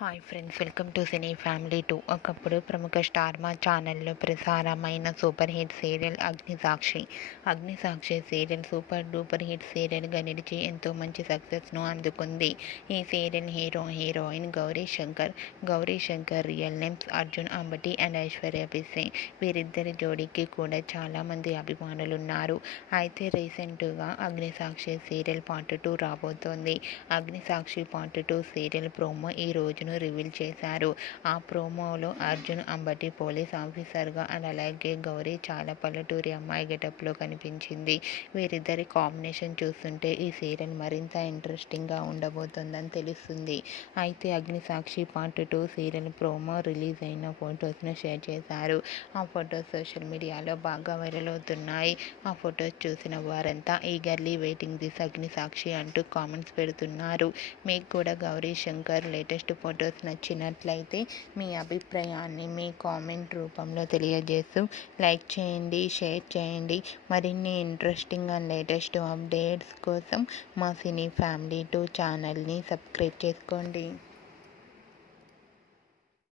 Hi friends, welcome to cine family 2. ఒకప్పుడు ప్రముఖ star Maa ఛానల్లో ప్రసారమైన super hit serial Agnisakshi serial super duper hit సీరియల్గా నిలిచి ఎంతో మంచి సక్సెస్ను అందుకుంది. ఈ serial heroine Gauri Shankar real names Arjun Ambati and Aishwarya Pisse. వీరిద్దరి జోడీకి కూడా చాలామంది అభిమానులున్నారు. అయితే రీసెంట్గా అగ్నిసాక్షి సీరియల్ పార్ట్ 2 రాబోతోంది. అగ్నిసాక్షి పార్ట్ 2 సీరియల్ ప్రోమో ఈ రోజున రివీల్ చేశారు. ఆ ప్రోమోలో అర్జున్ అంబటి పోలీస్ ఆఫీసర్గా అండ్ అలాగే గౌరీ చాలా పల్లెటూరి అమ్మాయి గెటప్లో కనిపించింది. వీరిద్దరి కాంబినేషన్ చూస్తుంటే ఈ సీరియల్ మరింత ఇంట్రెస్టింగ్గా ఉండబోతోందని తెలుస్తుంది. అయితే Agnisakshi part 2 serial promo release అయిన ఫొటోస్ను షేర్ చేశారు. ఆ ఫొటోస్ సోషల్ మీడియాలో బాగా వైరల్ అవుతున్నాయి. ఆ ఫొటోస్ చూసిన వారంతా ఈగర్లీ వెయిటింగ్ దిస్ అగ్నిసాక్షి అంటూ కామెంట్స్ పెడుతున్నారు. మీకు కూడా గౌరీ శంకర్ లేటెస్ట్ ఫొటోస్ నచ్చినట్లయితే మీ అభిప్రాయాన్ని మీ కామెంట్ రూపంలో తెలియజేస్తూ లైక్ చేయండి, షేర్ చేయండి. మరిన్ని ఇంట్రెస్టింగ్ అండ్ లేటెస్ట్ అప్డేట్స్ కోసం మా సినీ ఫ్యామిలీ 2 ఛానల్ని సబ్స్క్రైబ్ చేసుకోండి.